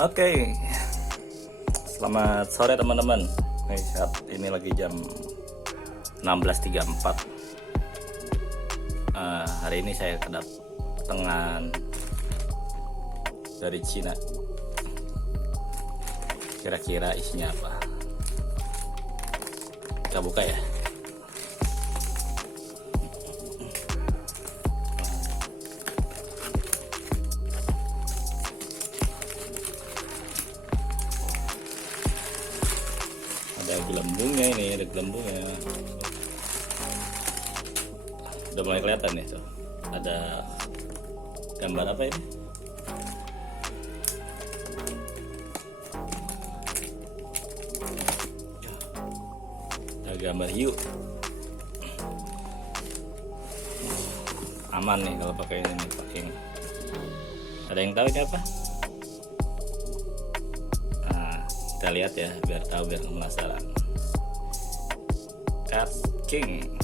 Oke, selamat sore teman-teman. Nih, saat ini lagi jam 16.34. Hari ini saya kedatangan dari Cina. Kira-kira isinya apa? Kita buka ya. Ada gelembungnya, ini ada gelembungnya, udah mulai kelihatan nih tuh. Ada gambar apa ini? Ada gambar hiu. Aman nih kalau pakai ini nih, pakai ini. Ada yang tahu ini apa? Kita lihat ya, biar tahu, biar penasaran. Catch King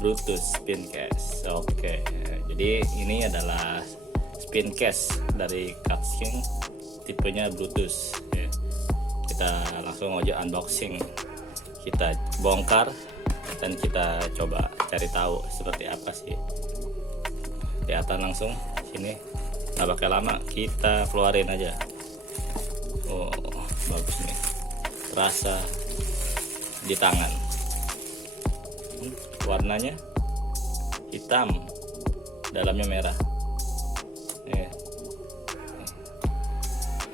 Brutus spin case. Oke, jadi ini adalah spin case dari Catch King, tipenya Brutus ya. Kita langsung aja unboxing, kita bongkar dan kita coba cari tahu seperti apa sih. Kelihatan langsung sini, nggak pakai lama, kita keluarin aja. Oh, bagus nih, terasa di tangan. Warnanya hitam, dalamnya merah.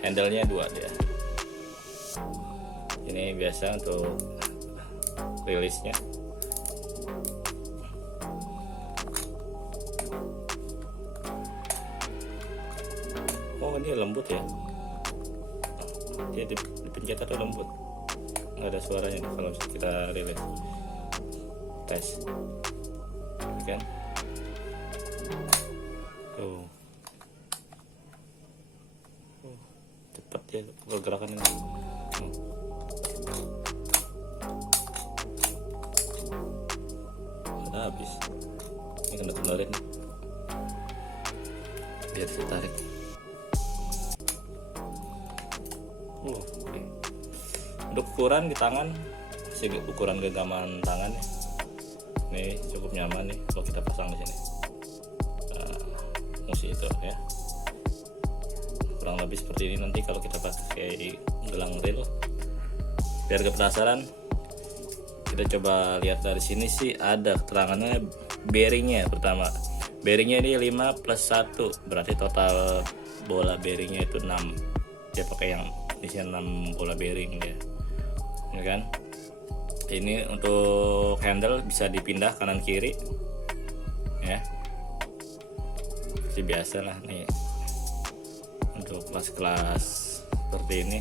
Handle-nya 2 dia. Ini biasa untuk rilisnya. Oh, ini lembut ya. Dia dipencet atau lembut, nggak ada suaranya nih kalau kita rilis. Tes kan tuh. Cepat ya pergerakan ini. Udah habis ini, kena kemarin biar ditarik. Okay. Untuk ukuran di tangan, masih ukuran genggaman tangan ya. Ini cukup nyaman nih kalau kita pasang di sini. Fungsi itu ya. Kurang lebih seperti ini nanti kalau kita pakai gelang reel. Biar gak penasaran, kita coba lihat dari sini sih ada keterangannya bearingnya. Pertama, bearingnya ini 5+1, berarti total bola bearingnya itu 6. Dia pakai yang di sini 6 bola bearing dia, ya kan. Ini untuk handle bisa dipindah kanan kiri ya, seperti biasa lah nih. Untuk kelas-kelas seperti ini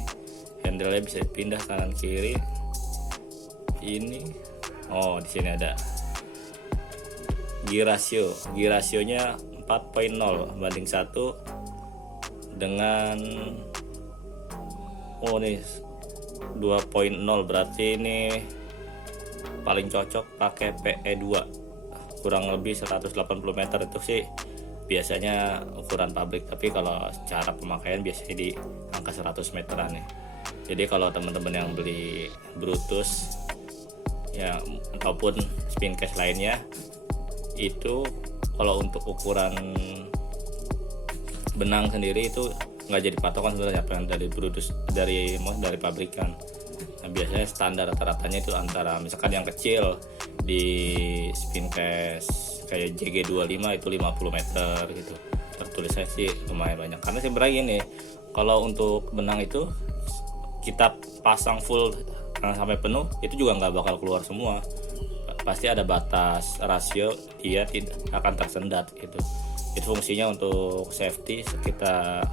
handle-nya bisa dipindah kanan kiri. Ini di sini ada gear ratio. Gear rasionya 4.0 banding 1 dengan nih 2.0, berarti ini paling cocok pakai PE2, kurang lebih 180 meter. Itu sih biasanya ukuran pabrik, tapi kalau cara pemakaian biasanya di angka 100 meteran ya. Jadi kalau teman-teman yang beli Brutus ya ataupun spin case lainnya, itu kalau untuk ukuran benang sendiri itu nggak jadi patokan sebenarnya apa yang dari Brutus, dari pabrikan. Nah, biasanya standar rata-ratanya itu antara, misalkan yang kecil di spin case kayak JG25 itu 50 meter gitu. Tertulisnya sih lumayan banyak, karena sebenarnya ini kalau untuk benang itu kita pasang full sampai penuh itu juga nggak bakal keluar semua, pasti ada batas rasio, dia tidak akan tersendat gitu. Itu fungsinya untuk safety, kita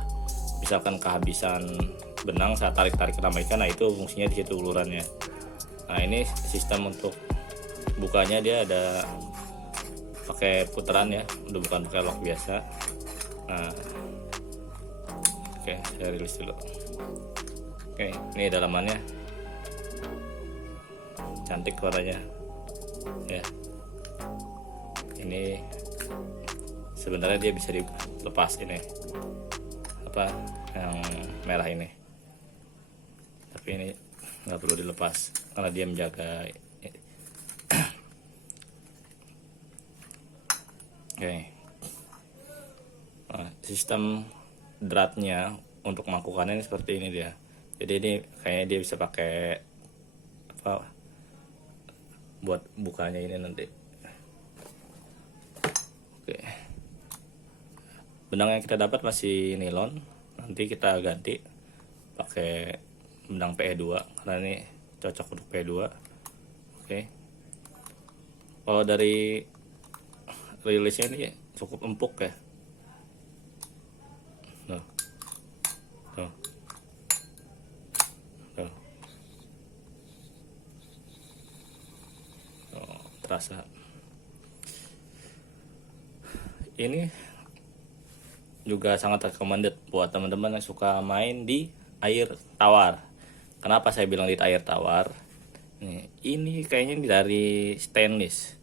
misalkan kehabisan benang saat tarik-tarik kenambaikan, nah itu fungsinya di situ ulurannya. Nah, ini sistem untuk bukanya dia ada pakai putaran ya, udah bukan pakai lock biasa. Nah, oke, saya rilis dulu. Oke, ini dalamannya cantik warnanya ya. Ini sebenarnya dia bisa dilepas, ini apa yang merah ini. tapi ini nggak perlu dilepas karena dia menjaga. Oke. Nah, sistem dratnya untuk mangkukannya ini seperti ini dia. Jadi ini kayaknya dia bisa pakai apa buat bukanya ini nanti. Oke. Benang yang kita dapat masih nilon, nanti kita ganti pakai benang PE2 karena ini cocok untuk PE2. Oke. Kalau dari rilisnya ini cukup empuk ya. Tuh. Tuh. Tuh. Tuh, terasa. Ini juga sangat recommended buat teman-teman yang suka main di air tawar. Kenapa saya bilang di air tawar? Nih, ini kayaknya dari stainless,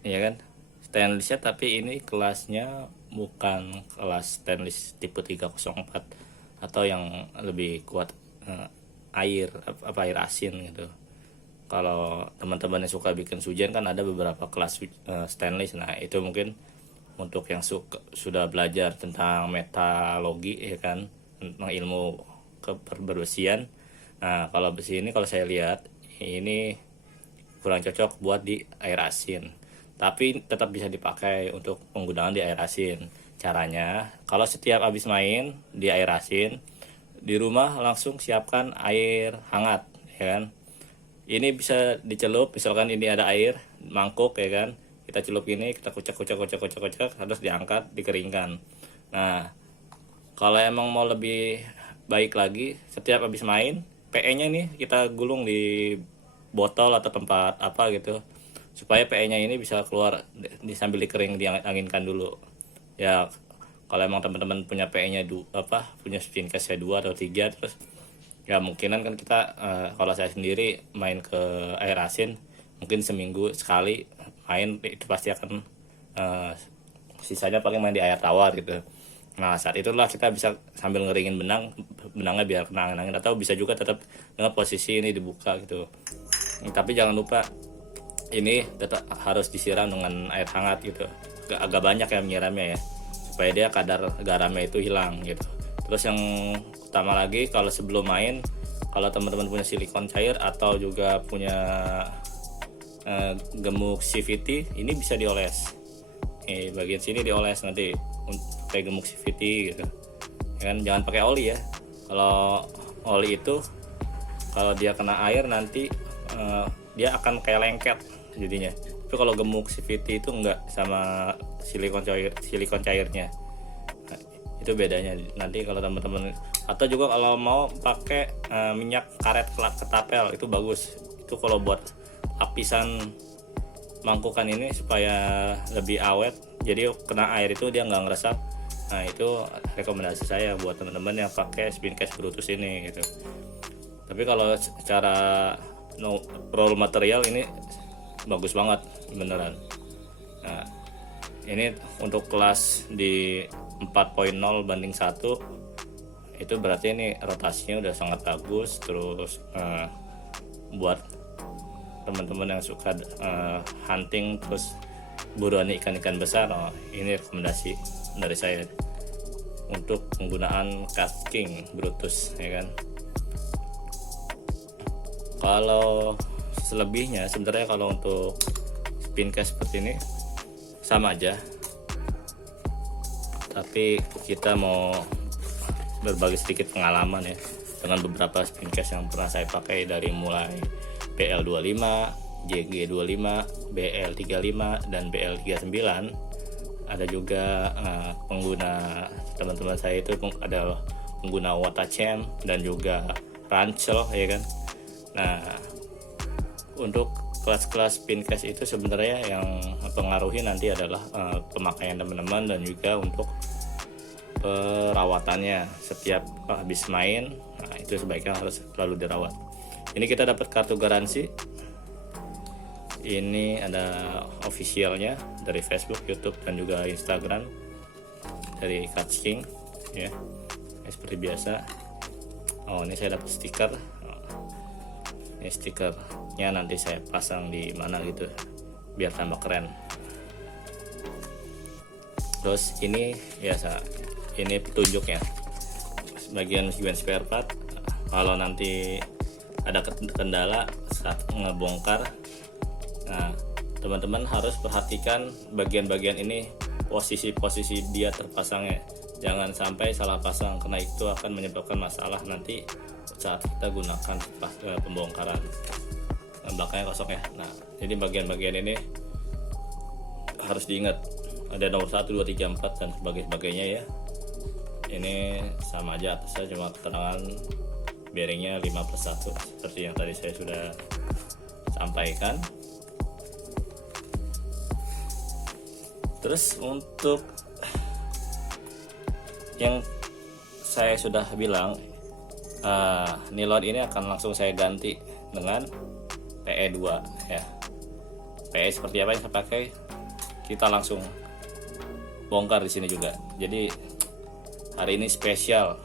ya kan? Stainlessnya, tapi ini kelasnya bukan kelas stainless tipe 304 atau yang lebih kuat air air asin gitu. Kalau teman-teman yang suka bikin sujen kan ada beberapa kelas stainless. Nah itu mungkin untuk yang sudah belajar tentang metalogi, ya kan, tentang ilmu kebersihan. Nah kalau besi ini, kalau saya lihat ini kurang cocok buat di air asin, tapi tetap bisa dipakai untuk penggunaan di air asin. Caranya, kalau setiap habis main di air asin, di rumah langsung siapkan air hangat, ya kan. Ini bisa dicelup, misalkan ini ada air mangkuk, ya kan, kita celup ini, kita kocak, harus diangkat, dikeringkan. Nah kalau emang mau lebih baik lagi, setiap habis main PE-nya nih kita gulung di botol atau tempat apa gitu, supaya PE-nya ini bisa keluar sambil dikering, dianginkan dulu. Ya kalau emang teman-teman punya PE-nya punya spincase 2 atau 3, terus ya mungkinan kan kita kalau saya sendiri main ke air asin mungkin seminggu sekali main, itu pasti akan sisanya paling main di air tawar gitu. Nah saat itulah kita bisa sambil ngeringin benangnya biar kena angin, atau bisa juga tetap dengan posisi ini dibuka gitu. Tapi jangan lupa ini tetap harus disiram dengan air hangat gitu, agak banyak ya menyiramnya ya, supaya dia kadar garamnya itu hilang gitu. Terus yang utama lagi, kalau sebelum main, kalau teman-teman punya silikon cair atau juga punya gemuk CVT, ini bisa dioles. Bagian sini dioles nanti pakai gemuk CVT gitu, ya kan. Jangan pakai oli ya. Kalau oli itu kalau dia kena air nanti dia akan kayak lengket jadinya. Tapi kalau gemuk CVT itu enggak, sama silikon cairnya. Nah, itu bedanya nanti kalau teman-teman. Atau juga kalau mau pakai minyak karet ketapel, itu bagus. Itu kalau buat lapisan mangkukan ini supaya lebih awet, jadi kena air itu dia nggak ngeresap. Nah itu rekomendasi saya buat teman-teman yang pakai spincase Brutus ini gitu. Tapi kalau secara raw material ini bagus banget beneran. Nah ini untuk kelas di 4.0 banding 1, itu berarti ini rotasinya udah sangat bagus. Terus buat teman-teman yang suka hunting terus buruan ikan-ikan besar, ini rekomendasi dari saya untuk penggunaan Catch King Brutus, ya kan. Kalau selebihnya sebenarnya kalau untuk spincase seperti ini sama aja, tapi kita mau berbagi sedikit pengalaman ya dengan beberapa spincase yang pernah saya pakai, dari mulai BL25, JG25, BL35, dan BL39. Ada juga teman-teman saya itu ada pengguna Watachem dan juga Rancel, ya kan. Nah untuk kelas-kelas spincase itu sebenarnya yang mempengaruhi nanti adalah pemakaian teman-teman dan juga untuk perawatannya setiap habis main. Nah itu sebaiknya harus selalu dirawat. Ini kita dapat kartu garansi. Ini ada officialnya dari Facebook, YouTube, dan juga Instagram dari Catch King ya. Seperti biasa. Oh ini saya dapat stiker. Ini stikernya nanti saya pasang di mana gitu biar tambah keren. Terus ini ya ini petunjuknya, bagian spare part. Kalau nanti ada kendala saat ngebongkar, nah teman-teman harus perhatikan bagian-bagian ini, posisi-posisi dia terpasangnya. Jangan sampai salah pasang, karena itu akan menyebabkan masalah nanti saat kita gunakan pas pembongkaran. Belakangnya kosong ya. Nah, jadi bagian-bagian ini harus diingat. Ada nomor 1, 2, 3, 4 dan sebagainya ya. Ini sama aja, atasnya cuma keterangan bearingnya 5+1 seperti yang tadi saya sudah sampaikan. Terus untuk yang saya sudah bilang, nilon ini akan langsung saya ganti dengan PE2 ya. PE seperti apa yang saya pakai, kita langsung bongkar di sini juga. Jadi hari ini spesial,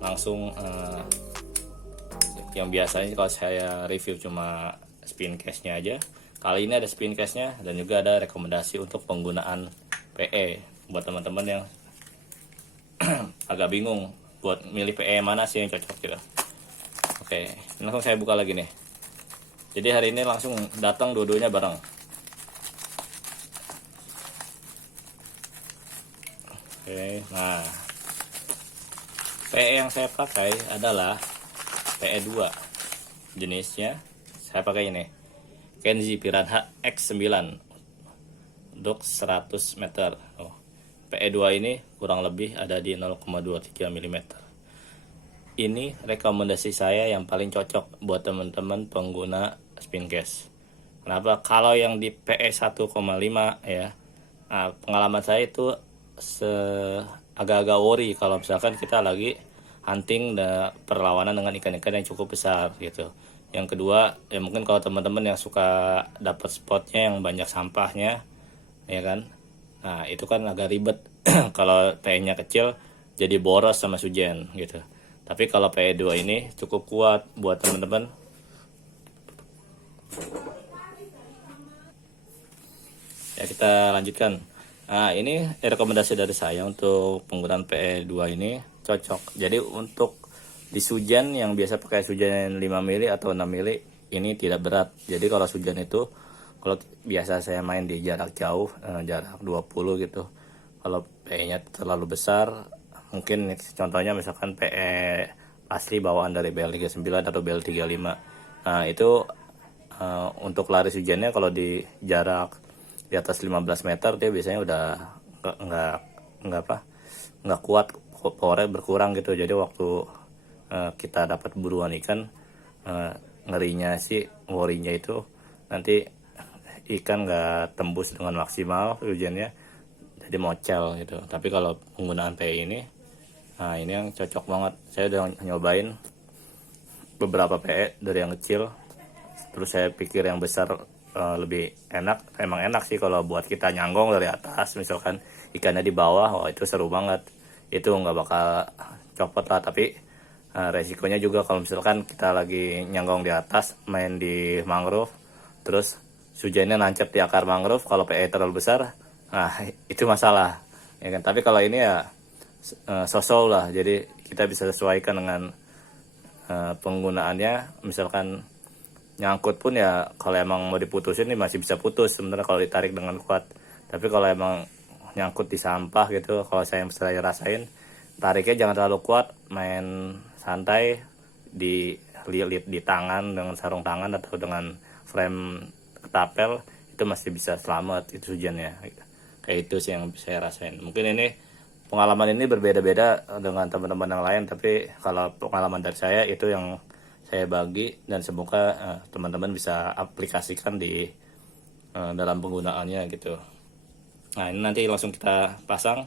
langsung yang biasanya kalau saya review cuma spin case-nya aja, kali ini ada spin case-nya dan juga ada rekomendasi untuk penggunaan PE buat teman-teman yang agak bingung buat milih PE mana sih yang cocok gitu. Oke, langsung saya buka lagi nih. Jadi hari ini langsung datang dua-duanya bareng. Oke, nah PE yang saya pakai adalah PE2 jenisnya. Saya pakai ini Kenzi Piranha X9 untuk 100 meter. PE2 ini kurang lebih ada di 0,23 mm. Ini rekomendasi saya yang paling cocok buat teman-teman pengguna spin case. Kenapa? Kalau yang di PE 1,5 ya, pengalaman saya itu agak-agak worry kalau misalkan kita lagi hunting perlawanan dengan ikan-ikan yang cukup besar gitu. Yang kedua ya, mungkin kalau teman-teman yang suka dapat spotnya yang banyak sampahnya ya kan, nah itu kan agak ribet kalau PE-nya kecil jadi boros sama sujen gitu. Tapi kalau PE2 ini cukup kuat buat teman-teman. Ya, kita lanjutkan. Nah, ini rekomendasi dari saya untuk penggunaan PE2 ini cocok. Jadi untuk di sujan yang biasa pakai sujan 5 mili atau 6 mili ini tidak berat. Jadi kalau sujan itu, kalau biasa saya main di jarak jauh, jarak 20 gitu. Kalau PE-nya terlalu besar, mungkin contohnya misalkan PE asli bawaan dari BL39 atau BL35. Nah, itu untuk lari sujannya kalau di jarak di atas 15 meter dia biasanya udah nggak kuat, powernya berkurang gitu. Jadi waktu kita dapat buruan ikan, ngerinya sih, worry-nya itu nanti ikan nggak tembus dengan maksimal hujannya, jadi mocel gitu. Tapi kalau penggunaan PE ini, nah ini yang cocok banget. Saya udah nyobain beberapa PE dari yang kecil, terus saya pikir yang besar lebih enak. Emang enak sih kalau buat kita nyanggong dari atas, misalkan ikannya di bawah, wah itu seru banget, itu nggak bakal copot lah. Tapi resikonya juga kalau misalkan kita lagi nyanggong di atas, main di mangrove, terus sujannya nancap di akar mangrove, kalau PE terlalu besar, nah itu masalah ya kan. Tapi kalau ini ya sosol lah, jadi kita bisa sesuaikan dengan penggunaannya. Misalkan nyangkut pun ya, kalau emang mau diputusin nih masih bisa putus sebenarnya kalau ditarik dengan kuat. Tapi kalau emang nyangkut di sampah gitu, kalau saya rasain, tariknya jangan terlalu kuat, main santai di tangan dengan sarung tangan atau dengan frame ketapel, itu masih bisa selamat itu hujannya. Kayak itu sih yang saya rasain. Mungkin ini pengalaman ini berbeda-beda dengan teman-teman yang lain, tapi kalau pengalaman dari saya itu yang saya bagi, dan semoga teman-teman bisa aplikasikan di dalam penggunaannya gitu. Nah, ini nanti langsung kita pasang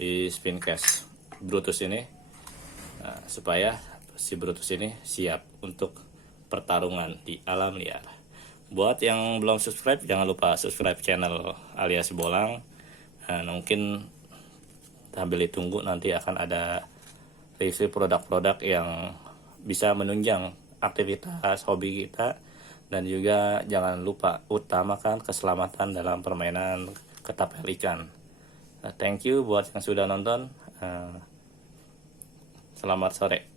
di spin case Brutus ini, supaya si Brutus ini siap untuk pertarungan di alam liar. Buat yang belum subscribe, jangan lupa subscribe channel Alias Bolang. Mungkin sambil ditunggu nanti akan ada review produk-produk yang bisa menunjang aktivitas hobi kita, dan juga jangan lupa utamakan keselamatan dalam permainan ketapel ikan. Thank you buat yang sudah nonton. Selamat sore.